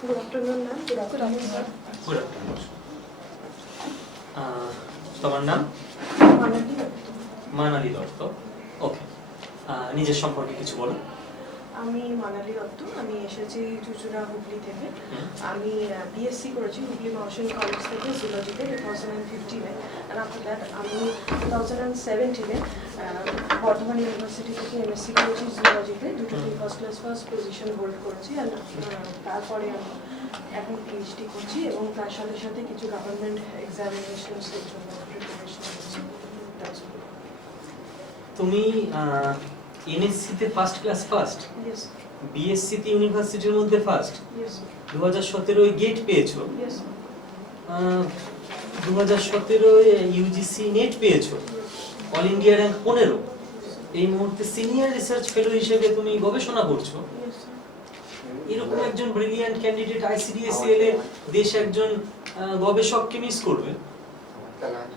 Good afternoon, ma'am. Good afternoon, sir. Good afternoon. তোমার নাম? Manali Dutta. Manali Dutta. ওকে, নিজের সম্পর্কে কিছু বলো। আমি মানালি দত্ত, আমি এসেছি চুচুড়া হুগলি থেকে। আমি বিএসসি করেছি হুগলি মাউন্টেন কলেজ থেকে জুলজিতে 2015-এ, অ্যান্ড আফটার দ্যাট আমি 2017-এ বর্ধমান ইউনিভার্সিটি থেকে এমএসসি করেছি জুলজিতে, দুটোতেই ফার্স্ট পজিশন হোল্ড করেছি। অ্যান্ড তারপরে আমি এখন পিএইচডি করছি এবং তার সাথে সাথে কিছু গভর্নমেন্ট এক্সামিনেশনসের জন্য প্রিপারেশন করছি। তুমি এমএসসি তে first class first, yes BSc তে ইউনিভার্সিটির মধ্যে ফার্স্ট, ইয়েস 2017 গেট পেয়েছো, ইয়েস 2017 ইউজিসি নেট পেয়েছো, অল ইন্ডিয়া র্যাঙ্ক 15। এই মুহূর্তে সিনিয়র রিসার্চ ফেলো হিসেবে তুমি গবেষণা করছো। এরকম একজন ব্রিলিয়ান্ট ক্যান্ডিডেট আইসিডিএস এলে দেশ একজন গবেষককে মিস করবে।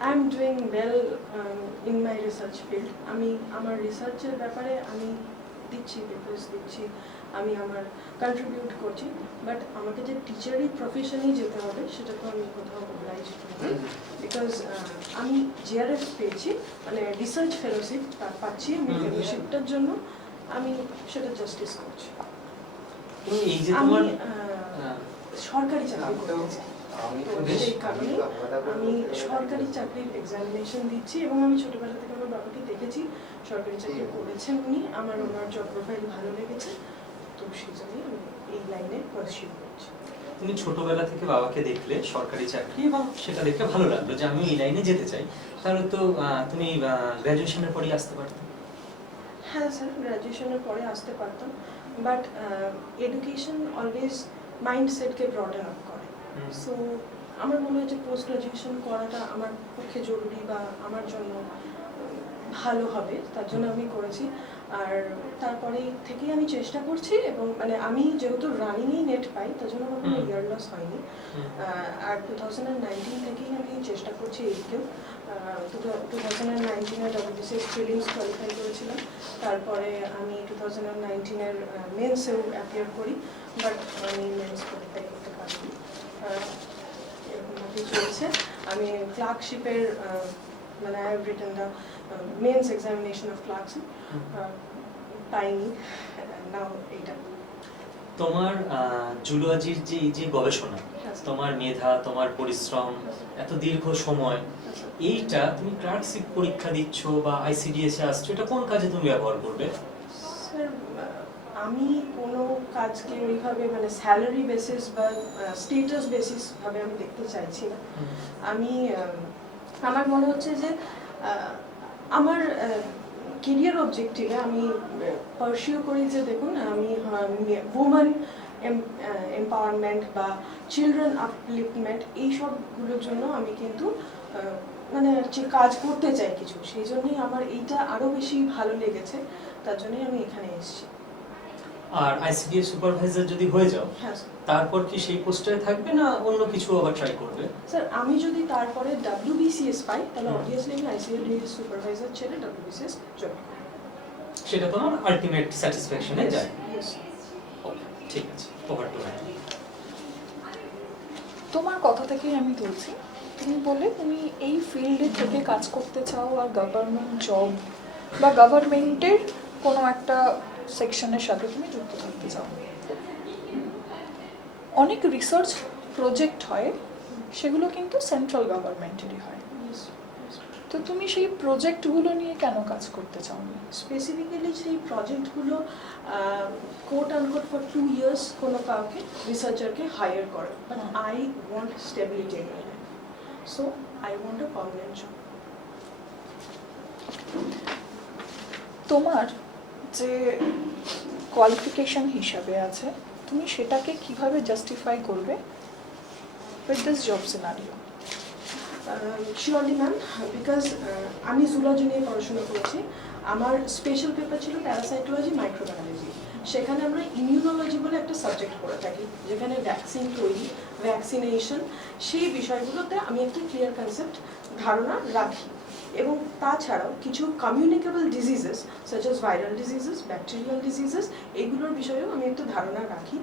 I am doing well in my research field. আমি আমার রিসার্চের ব্যাপারে আমি দিচ্ছি, পেপারস দিচ্ছি, আমি আমার কন্ট্রিবিউট করছি, বাট আমাকে যে টিচারি প্রফেশনেই যেতে হবে সেটা তো আমি কোথাও অবলাইজ করি, বিকজ আমি জিআরএফ পেয়েছি, মানে রিসার্চ ফেলোশিপ পাচ্ছি, আমি ফেলোশিপটার জন্য আমি সেটা জাস্টিস করছি। এই যে আমি তোমার সরকারি চাকরি করতে চাই, সেই কারণে আমি সরকারি চাকরির এক্সামিনেশন দিচ্ছি এবং আমি ছোটবেলা থেকে আমার বাবাকে দেখেছি সরকারি চাকরি করেছেন উনি, আমার ওনার জব প্রোফাইল ভালো লেগেছে, তো সেই জন্যই আমি এই লাইনে পারসিউ করছি। তুমি ছোটবেলা থেকে বাবাকে দেখলে সরকারি চাকরি এবং সেটা দেখে ভালো লাগলো যে আমি এই লাইনে যেতে চাই, তাহলে তো তুমি গ্র্যাজুয়েশনের পরেই আসতে পারতে। হ্যাঁ স্যার, গ্র্যাজুয়েশনের পরে আসতে পারতাম, বাট এডুকেশন অলওয়েজ মাইন্ডসেটকে ব্রডেন আপ করে। সো আমার মনে হয় যে পোস্ট গ্রাজুয়েশন করাটা আমার পক্ষে জরুরি বা আমার জন্য ভালো হবে, তার জন্য আমি করেছি। আর তারপরে থেকেই আমি চেষ্টা করছি, এবং মানে আমি যেহেতু রানিংয়েই নেট পাই তার জন্য আমার কোনো ইয়ার লস হয়নি। আর 2019 থেকেই আমি চেষ্টা করছি এইকেও। 2019-এ WBSSC প্রিলিমস কোয়ালিফাই করেছিলাম, তারপরে আমি 2019-এর মেন্সেও অ্যাপিয়ার করি, বাট আমি মেন্স কোয়ালিফাই করতে পারিনি। এরকমভাবেই চলছে। আমি ক্লার্কশিপের মানে I have written the mains examination of clerkship, পাইনি, নাও এইটা। তোমার জুলজির যে এই যে গবেষণা, তোমার মেধা, তোমার পরিশ্রম, এত দীর্ঘ সময়, এইটা তুমি ক্লার্কশিপ পরীক্ষা দিচ্ছ বা আইসিডিএস এ আসছো, এটা কোন কাজে তুমি ব্যবহার করবে? স্যার, আমি কোনো কাজকে ওইভাবে মানে স্যালারি বেসিস বা স্টেটাস বেসিস ভাবে আমি দেখতে চাইছি না। আমি আমার মনে হচ্ছে যে আমার কেরিয়ার অবজেক্টিভে আমি পারসিউ করি যে দেখুন আমি উমেন এম্পাওয়ারমেন্ট বা চিলড্রেন আপলিফটমেন্ট এইসবগুলোর জন্য আমি কিন্তু মানে যে কাজ করতে চাই কিছু, সেই জন্যই আমার এইটা আরও বেশি ভালো লেগেছে, তার জন্যই আমি এখানে এসেছি। আর আইসিডিএস সুপারভাইজার যদি হয়ে যাও, হ্যাঁ তারপর কি সেই পোস্টে থাকবে না অন্য কিছু আবার ট্রাই করবে? স্যার, আমি যদি তারপরে WBCS পাই তাহলে অবভিয়াসলি আমি ICDS সুপারভাইজার ছেড়ে WBCS জয়েন করব। সেটা তোমার আলটিমেট স্যাটিসফ্যাকশনে যায়। ইয়েস। ওকে, ঠিক আছে, ওভার টু ম্যাম। তোমার কথা থেকেই আমি বলছি, তুমি বলে তুমি এই ফিল্ডে থেকে কাজ করতে চাও আর গভর্নমেন্ট জব বা গভর্নমেন্টের কোনো একটা সেকশনের সাথে তুমি যুক্ত থাকতে চাও। অনেক রিসার্চ প্রজেক্ট হয়, সেগুলো কিন্তু সেন্ট্রাল গভর্নমেন্টেরই হয়, তো তুমি সেই প্রজেক্টগুলো নিয়ে কেন কাজ করতে চাও না? স্পেসিফিক্যালি সেই প্রজেক্টগুলো কোট আনকোট ফর 2 ইয়ার্স কোনো কাউকে রিসার্চারকে হায়ার করে, but I want stability in my life, so I want a permanent job. তোমার যে কোয়ালিফিকেশন হিসাবে আছে, তুমি সেটাকে কিভাবে জাস্টিফাই করবে with this job scenario? Surely ma'am, because আমি জুলজি নিয়ে পড়াশোনা করেছি, আমার স্পেশাল পেপার ছিল প্যারাসাইটোলজি, মাইক্রোবায়োলজি। সেখানে আমরা ইমিউনোলজি বলে একটা সাবজেক্ট পড়ে থাকি, যেখানে ভ্যাকসিন তৈরি, ভ্যাকসিনেশন, সেই বিষয়গুলোতে আমি একটা ক্লিয়ার কনসেপ্ট ধারণা রাখি। এবং তাছাড়াও কিছু communicable diseases such as viral diseases, bacterial diseases, এগুলোর বিষয়েও আমি একটু ধারণা রাখি।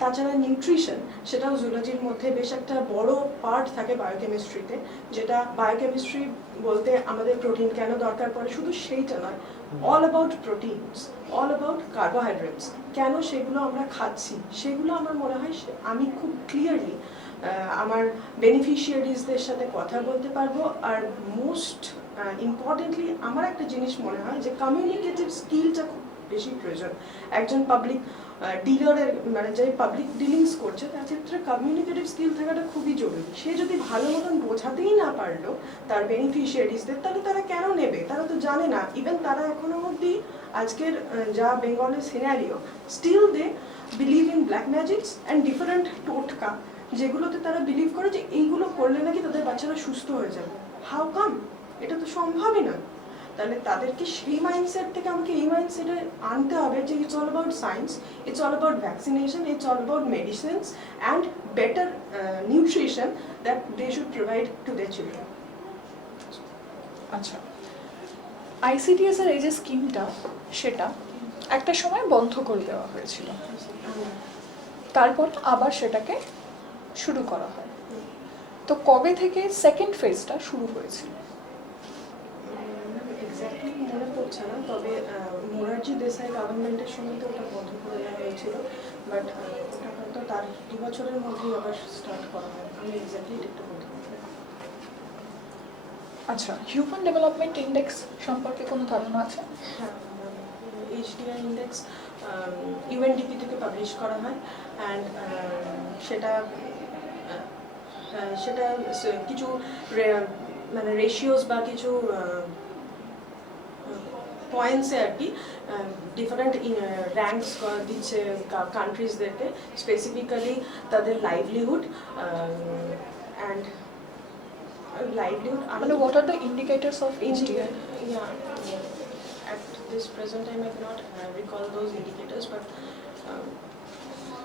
তাছাড়া নিউট্রিশন, সেটাও জুলজির মধ্যে বেশ একটা বড় পার্ট থাকে বায়োকেমিস্ট্রিতে, যেটা বায়োকেমিস্ট্রি বলতে আমাদের প্রোটিন কেন দরকার পড়ে শুধু সেইটা নয়, all about proteins, all about carbohydrates, কেন সেগুলো আমরা খাচ্ছি সেগুলো আমার মনে হয় আমি খুব ক্লিয়ারলি আমার বেনিফিশিয়ারিজদের সাথে কথা বলতে পারবো। আর মোস্ট ইম্পর্টেন্টলি আমার একটা জিনিস মনে হয় যে কমিউনিকেটিভ স্কিলটা খুব বেশি প্রয়োজন। একজন পাবলিক ডিলারের মানে যে পাবলিক ডিলিংস করছে তার ক্ষেত্রে কমিউনিকেটিভ স্কিল থাকাটা খুবই জরুরি। সে যদি ভালো মতন বোঝাতেই না পারলো তার বেনিফিশিয়ারিজদের, তাহলে তারা কেন নেবে? তারা তো জানে না। ইভেন তারা এখনো অবধি আজকের যা বেঙ্গলের scenario, still they believe in black magics and different টোটকা, যেগুলোতে তারা বিলিভ করে যে এইগুলো করলে নাকি তাদের বাচ্চারা সুস্থ হয়ে যাবে। How come? এটা তো সম্ভবই না। তাহলে তাদেরকে সেই মাইন্ডসেট থেকে আমাকে এই মাইন্ডসেটে আনতে হবে যে it's all about science, it's all about vaccination, it's all about medicines and better nutrition that they should provide to their children. আচ্ছা, ICDS এর এই যে স্কিমটা, সেটা একটা সময় বন্ধ করে দেওয়া হয়েছিল, তারপর আবার সেটাকে শুরু করা হয়। তো কবে থেকে সেকেন্ড ফেজটা শুরু হয়েছিল? এক্স্যাক্টলি মনে পড়ছে না, তবে মোরারজি দেসাই গভর্নমেন্টের সময় তো ওটা বন্ধ করে দেওয়া হয়েছিল, বাট ওটা হয়তো তার 2 বছরের মধ্যেই আবার স্টার্ট করা হয়। আমি এক্স্যাক্টলি ডেটটা বলতে পারছি না। আচ্ছা, হিউম্যান ডেভেলপমেন্ট ইন্ডেক্স সম্পর্কে কোনো ধারণা আছে? হ্যাঁ, HDI ইন্ডেক্স UNDP থেকে পাবলিশ করা হয়, অ্যান্ড সেটা সেটা কিছু মানে রেশিওস বা কিছু পয়েন্টসে আর কি ডিফারেন্ট র্যাঙ্কস দিচ্ছে কান্ট্রিজদেরকে, স্পেসিফিক্যালি তাদের লাইভলিহুড অ্যান্ড livelihood. মানে what are the indicators of HDI? Yeah, at this present time I cannot recall those indicators, but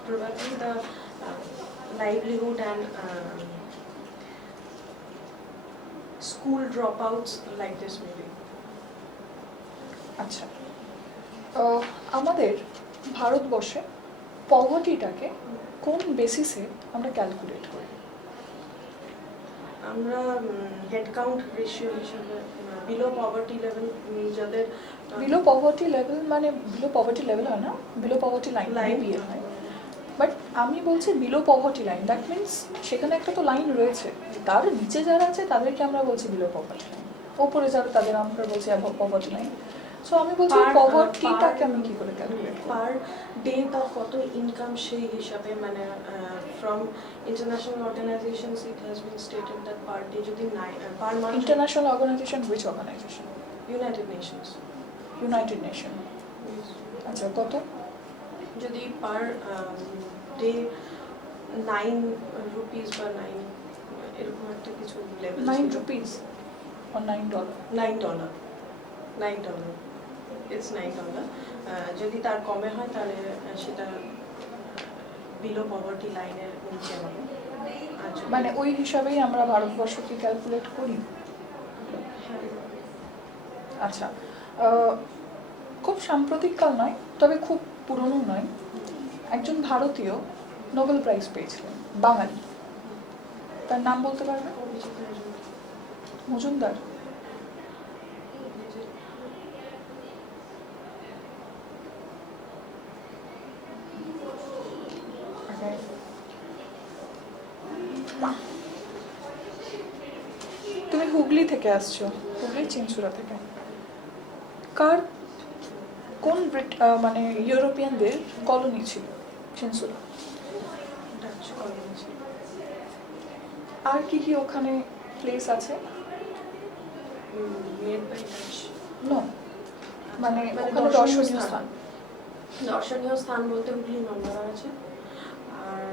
probably the livelihood and school dropouts like this maybe. আচ্ছা, আমাদের ভারতবর্ষে পভার্টিটাকে কোন বেসিসে আমরা calculate করি? আমরা হেড কাউন্ট রেশিও হিসেবে বিলো পভার্টি লেভেল, যাদের বিলো পভার্টি লেভেল মানে বিলো পভার্টি লেভেল হয় না, বিলো পভার্টি লাইন বিএ হয়। বাট আমি বলছি below poverty line, that means সেখানে একটা তো লাইন রয়েছে, তার নিচে যারা আছে তাদেরকে আমরা বলছি বিলো পভার্টি লাইন, ওপরে যারা তাদের আমরা বলছি অ্যাবভ পভার্টি লাইন। সো আমি বলছি পভার্টিটাকে আমি কি করে ক্যালকুলেট করি? পার ডে তার কত ইনকাম সেই হিসাবে, মানে from international organisations it has been stated that per day যদি per month international organisation, which organisation? United Nations. United Nation. আচ্ছা, কত? যদি পার ডে 9 রুপিস বা 9 এরকম একটা কিছু লেভেল, 9 rupees or $9? $9, ইটস $9। যদি তার কমে হয় তাহলে সেটা বিলো পভার্টি লাইনের নিচে হবে। মানে ওই হিসাবেই আমরা ভারতবর্ষকে ক্যালকুলেট করি। আচ্ছা, খুব সাম্প্রতিককাল নয়, তবে খুব পুরনো নয়, একজন ভারতীয় নোবেল প্রাইজ পেয়েছিলেন, বাঙালি, তার নাম বলতে পারবে? মজুমদার। তুমি হুগলি থেকে আসছো, হুগলি চিনচুরা থেকে। কোন মানে ইউরোপিয়ানদের কলোনি ছিল চিনচুরা? ডাচ কলোনি ছিল। আর কি কি ওখানে প্লেস আছে? Made by Dutch. নো, মানে ওখানে দর্শনীয় স্থান বলতে হুগলি নন্দরা আছে, আর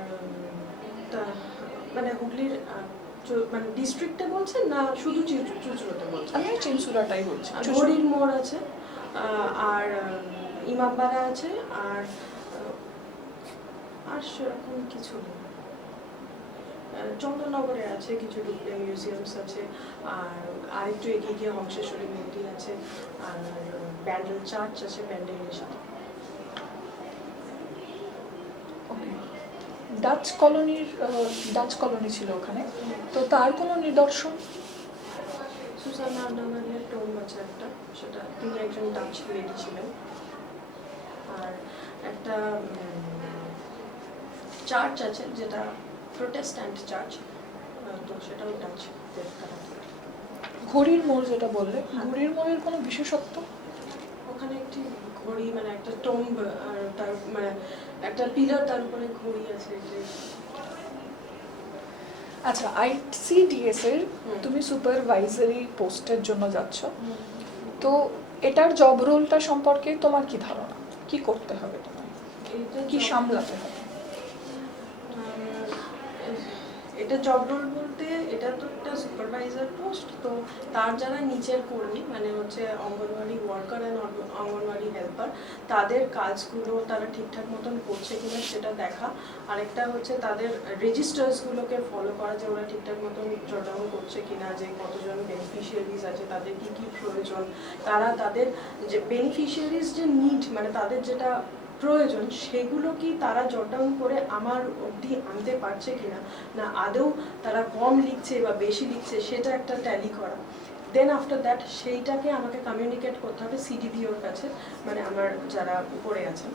মানে হুগলির মানে ডিস্ট্রিক্টে বলছেন না শুধু চুঁচুড়াতে বলছেন? আমি চিনচুরাটাই বলছি। হরির মোড় আছে, আর ইমামবাড়া আছে, আর সেরকম কিছু নেই। চন্দননগরে আছে, কিছু টুকরে মিউজিয়ামস আছে, আর আরেকটু এগিয়ে গিয়ে হংসেশ্বরী মন্দির আছে, আর ব্যান্ডেল চার্চ আছে ব্যান্ডেলের সাথে। ডাচ কলোনি ছিল ওখানে, তো তার কোনো নিদর্শন? সুসানা আন্ডামানের টোম আছে একটা, সেটা তিনি একজন ডাচ লেডি ছিলেন। আর একটা চার্চ আছে যেটা প্রোটেস্ট্যান্ট চার্চ, তো সেটাও ডাচ। ঘড়ির মোড় যেটা বললে, ঘড়ির মোড়ের কোনো বিশেষত্ব? ওখানে একটি ঘড়ি, মানে একটা টোম্ব, আর তার মানে একটা পিলার, তার উপরে ঘড়ি আছে। আচ্ছা, ICDS এর তুমি সুপারভাইজারি পোস্টের জন্য যাচ্ছ, তো এটার জব রোলটা সম্পর্কে তোমার কি ধারণা? কি করতে হবে তোমার, কি সামলাতে হবে? এটা জব রোল বলতে, এটা তো একটা সুপারভাইজার পোস্ট, তো তার যারা নিচের কর্মী, মানে হচ্ছে anganwadi worker and anganwadi helper, তাদের কাজগুলো তারা ঠিকঠাক মতন করছে কিনা সেটা দেখা। আরেকটা হচ্ছে তাদের রেজিস্টার্সগুলোকে ফলো করা, যে ওরা ঠিকঠাক মতন জট ডাউন করছে কিনা, যে কতজন বেনিফিশিয়ারিজ আছে, তাদের কী কী প্রয়োজন, তারা তাদের যে বেনিফিশিয়ারিজ যে নিড, মানে তাদের যেটা প্রয়োজন, সেগুলো কি তারা জট ডাউন করে আমার অবধি আনতে পারছে কিনা, না আদৌ তারা কম লিখছে বা বেশি লিখছে, সেটা একটা ট্যালি করা। দেন আফটার দ্যাট সেইটাকে আমাকে কমিউনিকেট করতে হবে CDPOর কাছে, মানে আমার যারা উপরে আছেন,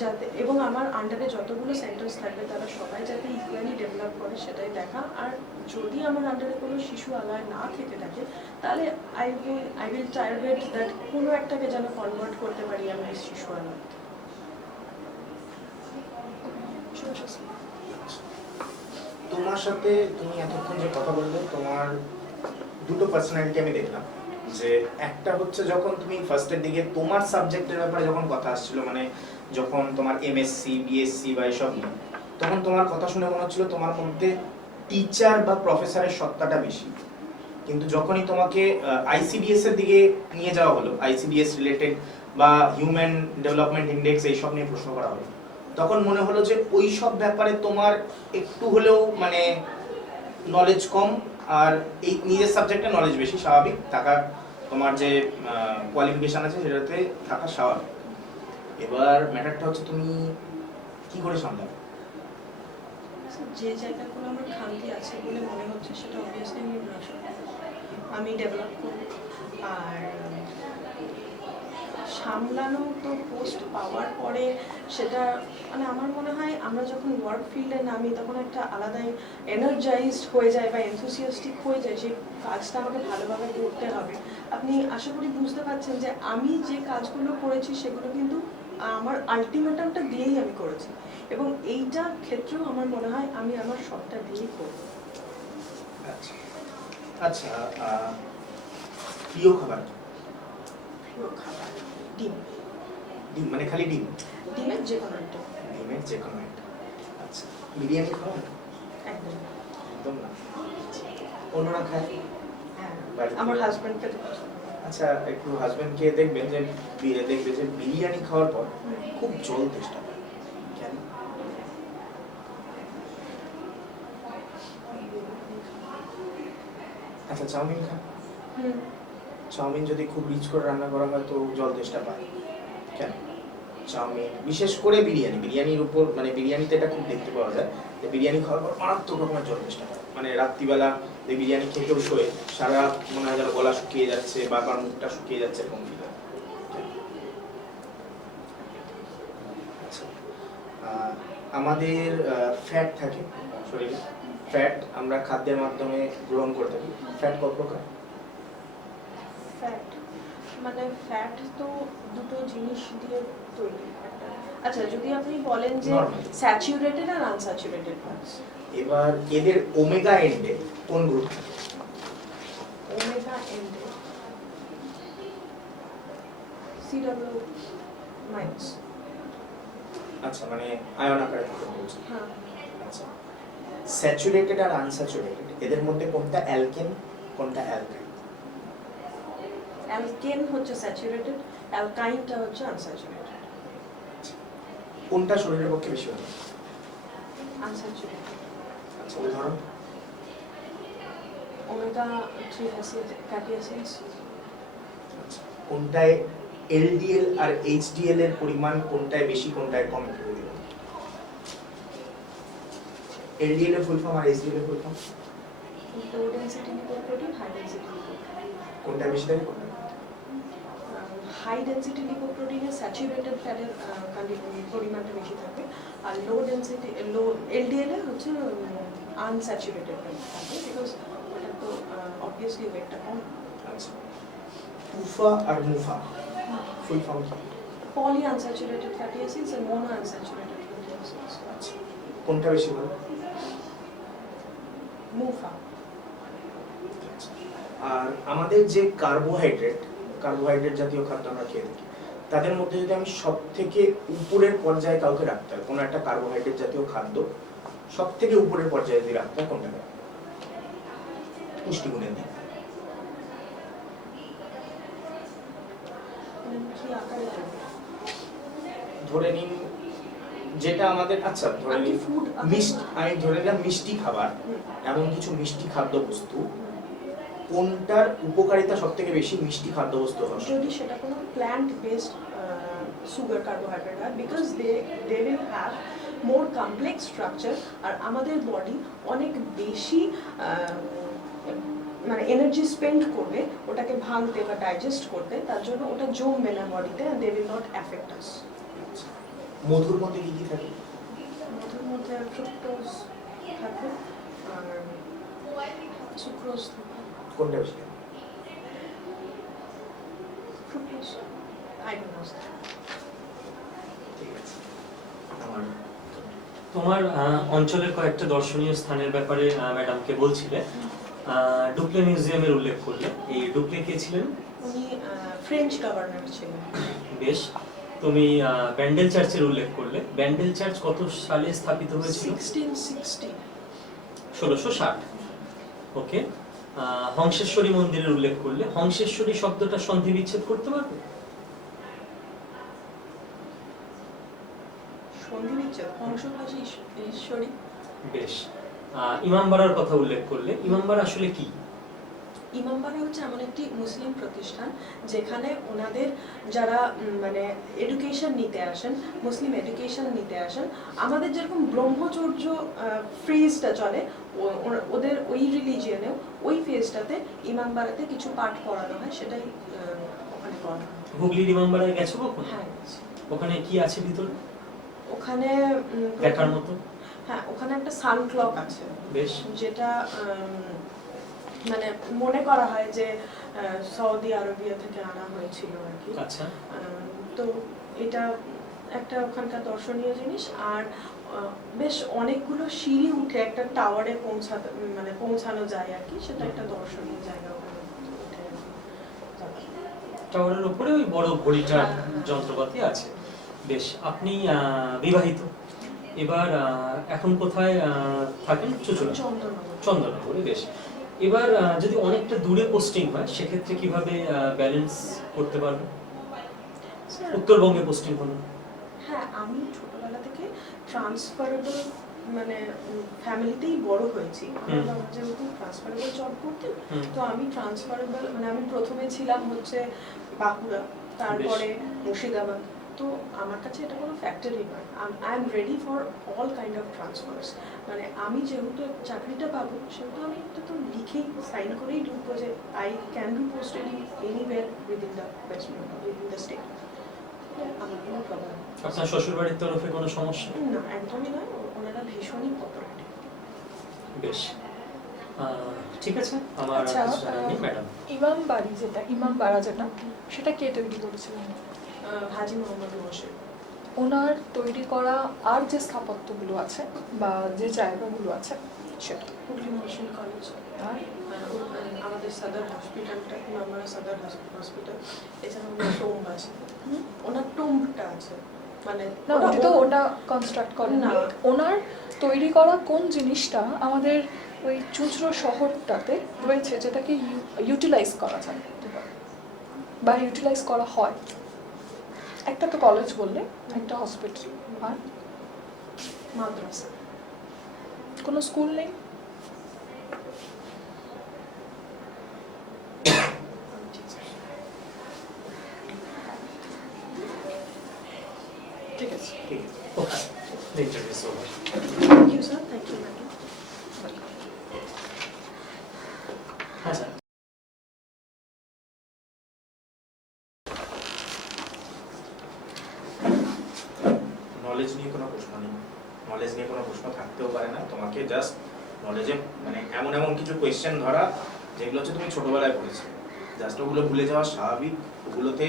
যাতে, এবং আমার আন্ডারে যতগুলো সেন্টার্স থাকবে তারা সবাই যাতে ইকুয়ালি ডেভেলপ করে সেটাই দেখা। আর যদি আমার আন্ডারে কোনো শিশু আলয় না থেকে থাকে, তাহলে আই উইল টার্গেট দ্যাট কোনো একটাকে যেন কনভার্ট করতে পারি আমি শিশু আলয়। তোমার সাথে তুমি এতক্ষণ যে কথা বললে, তোমার দুটো পার্সোনালিটি আমি দেখলাম। যে একটা হচ্ছে যখন তুমি ফার্স্টের দিকে তোমার সাবজেক্টের ব্যাপারে যখন কথা আসছিল, মানে যখন তোমার MSc BSc বা এসব নিয়ে, তখন তোমার কথা শুনে মনে হচ্ছিল তোমার মধ্যে টিচার বা প্রফেসরের সত্তাটা বেশি। কিন্তু যখনই তোমাকে ICDS এর দিকে নিয়ে যাওয়া হলো, ICDS রিলেটেড বা হিউম্যান ডেভেলপমেন্ট ইন্ডেক্স এইসব নিয়ে প্রশ্ন করা হলো, তখন মনে হলো যে ওই সব ব্যাপারে তোমার একটু হলেও মানে নলেজ কম, আর এই নিজের সাবজেক্টে নলেজ বেশি, স্বাভাবিক থাকা, তোমার যে কোয়ালিফিকেশন আছে সেটাতে থাকা স্বাভাবিক। এবার ম্যাটারটা হচ্ছে তুমি কি করে সামলাবে? যে জায়গাগুলো আমার খামতি আছে বলে মনে হচ্ছে সেটা অবভিয়াসলি আমি ডেভেলপ করব। আর সামলানো তো পোস্ট পাওয়ার পরে সেটা, মানে আমার মনে হয় আমরা যখন ওয়ার্ক ফিল্ডে নামি তখন একটা আলাদাই এনার্জাইজড হয়ে যায় বা এনথুসিয়াস্টিক হয়ে যায়, সেই কাজটা আমাকে ভালোভাবে করতে হবে। আপনি আশা করি বুঝতে পারছেন যে আমি যে কাজগুলো করেছি সেগুলো কিন্তু আমার আলটিমেটামটা দিয়েই আমি করেছি, এবং এইটা ক্ষেত্রেও আমার মনে হয় আমি আমার সবটা দিয়েই করব। আচ্ছা আচ্ছা, প্রিয় খাবার? প্রিয় খাবার ডিম। ডিম মানে খালি ডিম? ডিমের যে কোনো একটা। ডিমের যে কোনো একটা। আচ্ছা, বিরিয়ানি খাও? একদম একদম না। অন্যরা খায়? হ্যাঁ, বাড়িতে? আমার হাজব্যান্ড খেতে পছন্দ। আচ্ছা, একটু হাজবেন্ডকে দেখবেন যে দেখবে যে বিরিয়ানি খাওয়ার পর খুব জল তেষ্টা পায়। কেন? আচ্ছা, চাউমিন খান? চাউমিন যদি খুব রিচ করে রান্না করা হয় তো জল তেষ্টা পায়। কেন? চাউমিন, বিশেষ করে বিরিয়ানির উপর, মানে বিরিয়ানিতে এটা খুব দেখতে পাওয়া যায় যে বিরিয়ানি খাওয়ার পর মারাত্মক রকমের জল তেষ্টা পায়। মানে রাত্রিবেলা যে বিরিয়ানি খেতেও শোয়ে, সারা মনে হয় যেন গলা শুকিয়ে যাচ্ছে, বারবার মুখটা শুকিয়ে যাচ্ছে, এরকম ফিল হয়। আচ্ছা, আমাদের ফ্যাট থাকে শরীরে, ফ্যাট আমরা খাদ্যের মাধ্যমে গ্রহণ করে থাকি। ফ্যাট কত প্রকার? ফ্যাট মানে ফ্যাট তো দুটো জিনিস দিয়ে তৈরি। আচ্ছা, যদি আপনি বলেন যে স্যাচুরেটেড আর আনস্যাচুরেটেড ফ্যাটস, এবার এদের ওমেগা এন্ডে কোন গ্রুপ থাকে? ওমেগা এন্ডে CW মাইনাস। আচ্ছা, মানে আয়ন আকারে থাকে বলছেন। হ্যাঁ। আচ্ছা, স্যাচুরেটেড আর আনস্যাচুরেটেড এদের মধ্যে কোনটা অ্যালকেন, কোনটা অ্যালকাইন? অ্যালকেন হচ্ছে স্যাচুরেটেড, অ্যালকাইনটা হচ্ছে আনস্যাচুরেটেড। কোনটা শরীরের পক্ষে বেশি ভালো? আনস্যাচুরেটেড। আচ্ছা, উদাহরণ? Omega 3 fatty acids. আচ্ছা, কোনটায় এলডিএল আর এইচডিএল এর পরিমাণ কোনটায় বেশি কোনটায় কম একটু বলে দিবেন? এলডিএল এর ফুল ফর্ম আর এইচডিএল এর full form low density lipoprotein, high density lipoprotein. কোনটা বেশি থাকে কোনটা? হাই ডেনসিটি লিপোপ্রোটিনের স্যাচুরেটেড ফ্যাটের পরিমাণটা বেশি থাকে, আর লো ডেনসিটি এলডিএল এ হচ্ছে আনস্যাচুরেটেড ফ্যাট থাকে, বিকজ ওটা তো অবভিয়াসলি ওয়েটটা কম। আচ্ছা, পুফা আর মুফা ফুল ফর্ম কি? পলি আনস্যাচুরেটেড ফ্যাটি অ্যাসিডস আর মোনো আনস্যাচুরেটেড ফ্যাটি অ্যাসিডস। আচ্ছা, কোনটা বেশি ভালো? মুফা। আচ্ছা, আর আমাদের যে কার্বোহাইড্রেট জাতীয় খাদ্য আমরা খেয়ে থাকি, তাদের মধ্যে যদি আমি সব থেকে উপরের পর্যায়ে কাউকে রাখতে হয়, কোনো একটা কার্বোহাইড্রেট জাতীয় খাদ্য সব থেকে উপরের পর্যায়ে যদি রাখতে হয়, কোনটা রাখতে হয় পুষ্টিগুণের দিক? কি আকারে দেবে? ধরে নিন যেটা আমাদের, আচ্ছা ধরে আমি নিন food আমি ধরে নিলাম মিষ্টি খাবার, এমন কিছু মিষ্টি খাদ্যবস্তু কোনটার উপকারিতা সব থেকে বেশি মিষ্টি খাদ্যবস্তু হওয়ার? যদি সেটা কোনো প্ল্যান্ট বেসড সুগার কার্বোহাইড্রেট হয়, because they will have more complex structure, আর আমাদের বডি অনেক বেশি মানে এনার্জি স্পেন্ড করবে ওটাকে ভাঙতে বা ডাইজেস্ট করতে, তার জন্য ওটা জমবে না বডিতে, and they will not affect us. মধুর মধ্যে কি কি থাকে? মধুর মধ্যে ফ্রুক্টোজ থাকবে আর সুক্রোজ থাকবে। কোনটা বেশি? Fructose, I don't know. ঠিক আছে, আমার তোমার অঞ্চলের কয়েকটা দর্শনীয় স্থানের ব্যাপারে ম্যাডামকে বলছিলে, ডুপ্লে মিউজিয়ামের উল্লেখ করলে। এই ডুপ্লে কে ছিলেন? উনি ফ্রেঞ্চ গভর্নর ছিলেন। বেশ। তুমি ব্যান্ডেল চার্চের উল্লেখ করলে। ব্যান্ডেল চার্চ কত সালে স্থাপিত হয়েছিল? 1660। 1660। ওকে। হংসেশ্বরী মন্দিরের উল্লেখ করলে। হংসেশ্বরী শব্দটা সন্ধি বিচ্ছেদ করতে পারবে? সন্ধি বিচ্ছেদ, হংসভাষী ঈশ্বরী। বেশ। ইমামবাড়ার কথা উল্লেখ করলে। ইমামবাড়া আসলে কি? ইমামবাড়া হচ্ছে এমন একটি মুসলিম প্রতিষ্ঠান যেখানে ওনাদের যারা মানে এডুকেশন নিতে আসেন, মুসলিম এডুকেশন নিতে আসেন, আমাদের যেরকম ব্রহ্মচর্য ফেজটা চলে, ওদের ওই রিলিজিয়নেও ওই ফেজটাতে ইমামবাড়াতে কিছু পাঠ পড়ানো হয়, সেটাই ওখানে করা হয়। হুগলির ইমামবাড়ায় গেছো কখন? হ্যাঁ, ওখানে কি আছে ভিতরে ওখানে দেখার মতো? হ্যাঁ, ওখানে একটা সান ক্লক আছে। বেশ। যেটা মানে মনে করা হয় যে সৌদি আরবিয়া থেকে আনা হয়েছিল আর কি। আচ্ছা। তো এটা একটা ওখানকার দর্শনীয় জিনিস। আর বেশ অনেকগুলো সিঁড়ি উঠে একটা টাওয়ারে পৌঁছানো যায় আর কি, সেটা একটা দর্শনীয় জায়গা। ওখানে উঠে টাওয়ারের উপরে ওই বড় ঘড়িটার যন্ত্রপাতি আছে। বেশ। আপনি বিবাহিত, এবার এখন কোথায় থাকেন? চুচুড়া, চন্দননগরে। বেশ। এবার যদি অনেকটা দূরে পোস্টিং হয়, সেক্ষেত্রে কিভাবে ব্যালেন্স করতে পারবে? উত্তরবঙ্গে পোস্টিং হলো। হ্যাঁ, আমি ছোটবেলা থেকে ট্রান্সফারেবল মানে ফ্যামিলিতেই বড় হয়েছি। আমার বাবা যেহেতু ট্রান্সফারেবল জব করতেন, তো আমি ট্রান্সফারেবল মানে আমি প্রথমে ছিলাম হচ্ছে বাঁকুড়া, তারপরে মুর্শিদাবাদ। তো আমার কাছে এটা কোনো ফ্যাক্টরি নয়। I am ready for all kind of transfers. মানে আমি যেহেতু চাকরিটা পাবো, সেহেতু আমি এটা তো লিখেই সাইন করেই ঢুকবো যে I can be posted in anywhere within the West Bengal, within the state. আমার কোনো প্রবলেম নেই। আপনার শ্বশুরবাড়ির তরফে কোনো সমস্যা? না, একদমই নয়। ওনারা ভীষণই কোঅপারেটিভ। বেশ। ঠিক আছে, আমার ম্যাডাম। ইমামবাড়ি যেটা, ইমামবাড়া যেটা, সেটা কে তৈরি করেছিলেন? হাজি মোহাম্মদ মোর্শেদ। ওনার তৈরি করা আর যে স্থাপত্যগুলো আছে বা যে জায়গাগুলো আছে সেটা হুগলি মেডিকেল কলেজ আর আমাদের সদর হসপিটালটা, ইমামবাড়া সদর হসপিটাল। এছাড়া ওনার টোম্ব আছে, ওনার টোম্বটা আছে। মানে না, উনি তো ওটা কনস্ট্রাক্ট করেন না। ওনার তৈরি করা কোন জিনিসটা আমাদের ওই চুঁচুড়া শহরটাতে রয়েছে, যেটাকে ইউটিলাইজ করা যায় বা ইউটিলাইজ করা হয়? একটা তো কলেজ বললে, একটা হসপিটাল, আর মাদ্রাসা। কোনো স্কুল নেই? ঠিক আছে। ঠিক আছে। Okay. The interview is over. Thank you, sir. Thank you, madam. হ্যাঁ স্যার। নলেজ নিয়ে কোনো প্রশ্ন নেই, নলেজ নিয়ে কোনো প্রশ্ন থাকতেও পারে না। তোমাকে জাস্ট নলেজে মানে এমন এমন কিছু কোয়েশ্চেন ধরা যেগুলো হচ্ছে তুমি ছোটবেলায় পড়েছো, জাস্ট ওগুলো ভুলে যাওয়া স্বাভাবিক। ওগুলোতে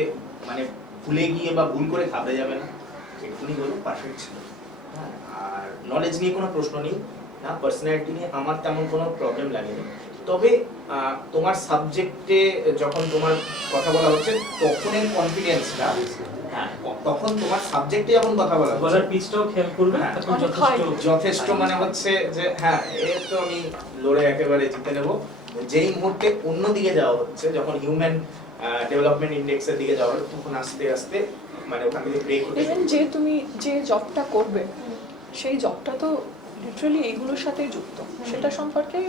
মানে ভুলে গিয়ে বা ভুল করে ঘাবড়ে যাবে না, এক্ষুনি বলো পারফেক্ট ছিল। হ্যাঁ, আর নলেজ নিয়ে কোনো প্রশ্ন নেই না, পার্সোনালিটি নিয়ে আমার তেমন কোনো প্রবলেম লাগেনি। তবে তোমার সাবজেক্টে যখন তোমার কথা বলা হচ্ছে তখনের কনফিডেন্সটা, হ্যাঁ তখন তোমার সাবজেক্টে যখন কথা বলা হচ্ছে গলার পিচটাও খেয়াল করবে, হ্যাঁ, তখন যথেষ্ট মানে হচ্ছে যে হ্যাঁ এ তো আমি লড়ে একেবারে জিতে নেব। যেই মুহূর্তে অন্যদিকে যাওয়া হচ্ছে, যখন হিউম্যান ডেভেলপমেন্ট ইন্ডেক্সের দিকে যাওয়া হচ্ছে, তখন আস্তে আস্তে মানে ওখান থেকে ব্রেক হতে ইভেন যে তুমি যে জবটা করবে সেই জবটা তো লিটারালি এইগুলোর সাথেই যুক্ত, সেটা সম্পর্কে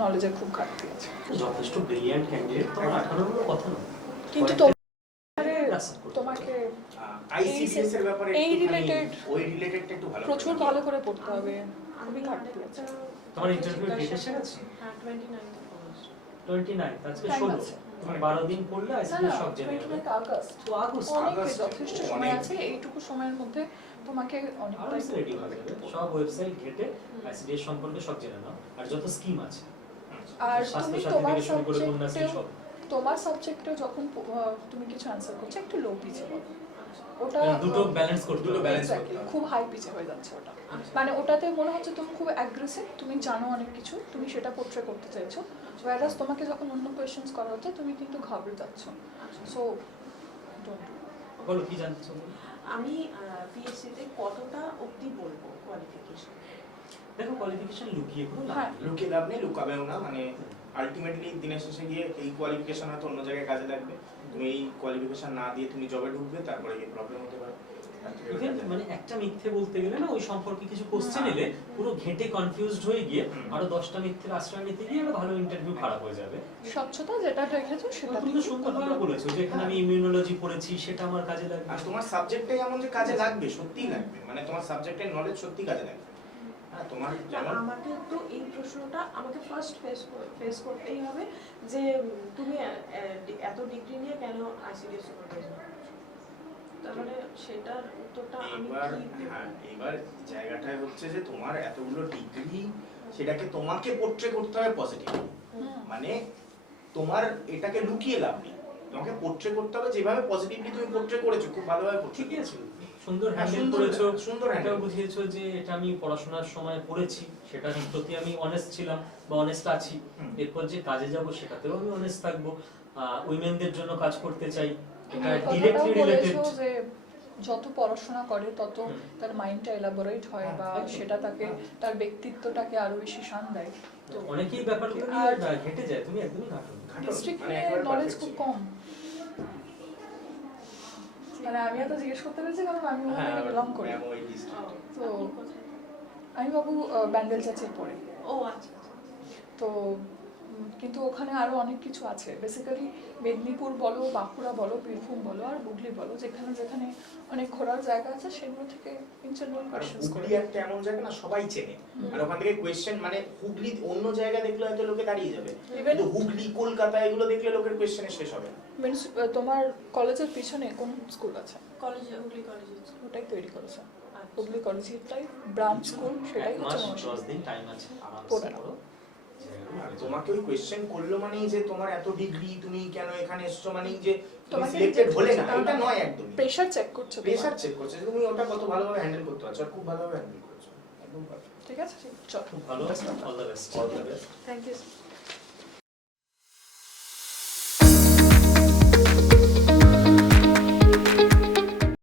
নলেজের খুব ঘাটতি আছে। যথেষ্ট ব্রিলিয়ান্ট ক্যান্ডিডেট, তোমার 18 বড় কথা না। কিন্তু তোমাকে আইসিডিএস এর ব্যাপারে এই একটুখানি রিলেটেড ওই রিলেটেডটা একটু ভালো প্রচুর ভালো করে পড়তে হবে, খুবই ঘাটতি আছে। তোমার ইন্টারভিউ ডেট এসে গেছে? হ্যাঁ, 29th of August. 29, আজকে Time 16। আছে। তুমি 12 দিন পড়লে না আইসিডি না, সব জেনে যাবে। 29 আগস্ট, তো আগস্ট অনেক আগস্ট, যথেষ্ট সময় অনেক। আছে। এইটুকু সময়ের মধ্যে তোমাকে অনেকটাই আরামসে রেডি হয়ে যাবে। সব ওয়েবসাইট ঘেটে আইসিডি এর সম্পর্কে সব জেনে নাও, আর যত স্কিম আছে আর স্বাস্থ্য তুমি সাথী তোমার থেকে শুরু করে কন্যাশ্রী সাবজেক্টেও সব। তোমার সাবজেক্টেও যখন তুমি কিছু অ্যানসার করছো একটু লো পিচে বলো, ওটা দুটো ব্যালেন্স করতে দুটো হবে। balance Exactly, করতে হবে। খুব হাই পিচে হয়ে যাচ্ছে ওটা। মানে ওটাতে মনে হচ্ছে তুমি খুব অ্যাগ্রেসিভ, তুমি জানো অনেক কিছু, তুমি সেটা পোর্ট্রে করতে চাইছো, whereas তোমাকে যখন অন্য কোয়েশ্চেনস করা হচ্ছে তুমি কিন্তু ঘাবড়ে যাচ্ছ। So don't do. বলো কি জানতে চাও? আমি পিএসসি তে কতটা অবধি বলবো কোয়ালিফিকেশন? দেখো, কোয়ালিফিকেশন লুকিয়ে কোনো লাভ হ্যাঁ। নেই। লুকিয়ে লাভ নেই, লুকাবেও না। মানে আলটিমেটলি দিনের শেষে গিয়ে এই কোয়ালিফিকেশন হয়তো অন্য জায়গায় কাজে লাগবে, তুমি এই কোয়ালিফিকেশন না দিয়ে তুমি জবে ঢুকবে, তারপরে এই প্রবলেম হতে পারে। Even মানে একটা মিথ্যে বলতে গেলে না, ওই সম্পর্কে কিছু কোশ্চেন এলে পুরো ঘেটে কনফিউজড হয়ে গিয়ে আরো 10টা মিথ্যের আশ্রয় নিতে গিয়ে একটা ভালো ইন্টারভিউ খারাপ হয়ে যাবে। স্বচ্ছতা যেটা রেখেছো সেটা তুমি তো সুন্দরভাবে বলেছো যে এখানে আমি ইমিউনোলজি পড়েছি, সেটা আমার কাজে লাগবে। আর তোমার সাবজেক্টটাই এমন যে কাজে লাগবে, সত্যিই লাগবে, মানে তোমার সাবজেক্টের নলেজ সত্যি কাজে লাগবে। হ্যাঁ, তোমার যেমন আমাকে তো এই প্রশ্নটা আমাকে ফার্স্ট ফেস করতেই হবে যে তুমি এত ডিগ্রি নিয়ে কেন আইসিডিএস সুপারভাইজার করছো? তাহলে সেটার উত্তরটা আমি এবার কি হ্যাঁ, এবার জায়গাটায় হচ্ছে যে তোমার এতগুলো ডিগ্রি, সেটাকে তোমাকে পোর্ট্রে করতে হবে পজিটিভ। মানে তোমার এটাকে লুকিয়ে লাভ নেই, তোমাকে পোর্ট্রে করতে হবে যেভাবে পজিটিভলি তুমি পোর্ট্রে করেছো, খুব ভালোভাবে পোর্ট্রে ঠিকই আছে, সুন্দর হ্যাঁ, হ্যান্ডেল সুন্দর, করেছো, সুন্দর এটাও handle। বুঝিয়েছো যে এটা আমি পড়াশোনার সময় পড়েছি, সেটার প্রতি আমি অনেস্ট ছিলাম বা অনেস্ট আছি। এরপর যে কাজে যাব সেটাতেও আমি অনেস্ট থাকবো। উইমেনদের জন্য কাজ করতে চাই, এটা ডিরেক্টলি রিলেটেড। যে যত পড়াশোনা করে তত তার মাইন্ডটা এলাবোরেট হয় বা সেটা তাকে তার ব্যক্তিত্বটাকে আরো বেশি শান দেয়। তো অনেকেই ব্যাপারগুলো আর নিয়ে ঘেটে যায়, তুমি একদমই ঘাটো না। ডিস্ট্রিক্ট মানে নিয়ে একবারে নলেজ perfect খুব ছিল। কম। মানে আমি তো জিজ্ঞেস করতে পেরেছি কারণ আমি হ্যাঁ, ওখানে বিলং করি। ম্যাম ওই district। তো আমি বাবু ব্যান্ডেল চার্চে পড়ি। ও আচ্ছা। তো কিন্তু ওখানে আরো অনেক কিছু আছে, বেসিক্যালি মেদিনীপুর বলো, বাঁকুড়া বলো, বীরভূম বলো আর হুগলি বলো, যেখানে যেখানে অনেক ঘোরার জায়গা আছে সেগুলো থেকে ইনজেনারেল আর কোশ্চেনস করে। হুগলি একটা এমন জায়গা না, সবাই চেনে। আর ওখান থেকে কোয়েশ্চেন মানে হুগলি অন্য জায়গা দেখলে হয়তো লোকে দাঁড়িয়ে যাবে, কিন্তু হুগলি, কলকাতা এগুলো দেখলে লোকের কোয়েশ্চেনে শেষ হবে না। মিনস তোমার কলেজের পিছনে কোন স্কুল আছে? কলেজে, হুগলি কলেজে। ওটাই তৈরি করেছে হুগলি কলেজটাই ব্রাঞ্চ স্কুল, সেটাই এক হচ্ছে মাস 10 দিন টাইম আছে, আরামসে পড়ে নাও। পড়ো। আর তোমাকে ওই কোয়েশ্চেন করলো মানেই যে তোমার এত ডিগ্রি, তুমি কেন এখানে এসছো মানেই যে তুমি তোমাকে সিলেক্টেড reject হলে না, করছে, এটা নয় একদমই। প্রেশার চেক করছে তোমার। প্রেশার চেক করছে যে তুমি ওটা কত ভালোভাবে হ্যান্ডেল করতে পারছো, আর খুব ভালোভাবে হ্যান্ডেল করছো, একদম পারফেক্ট। ঠিক আছে, চল খুব ভালো, all the best. All the best. Thank you.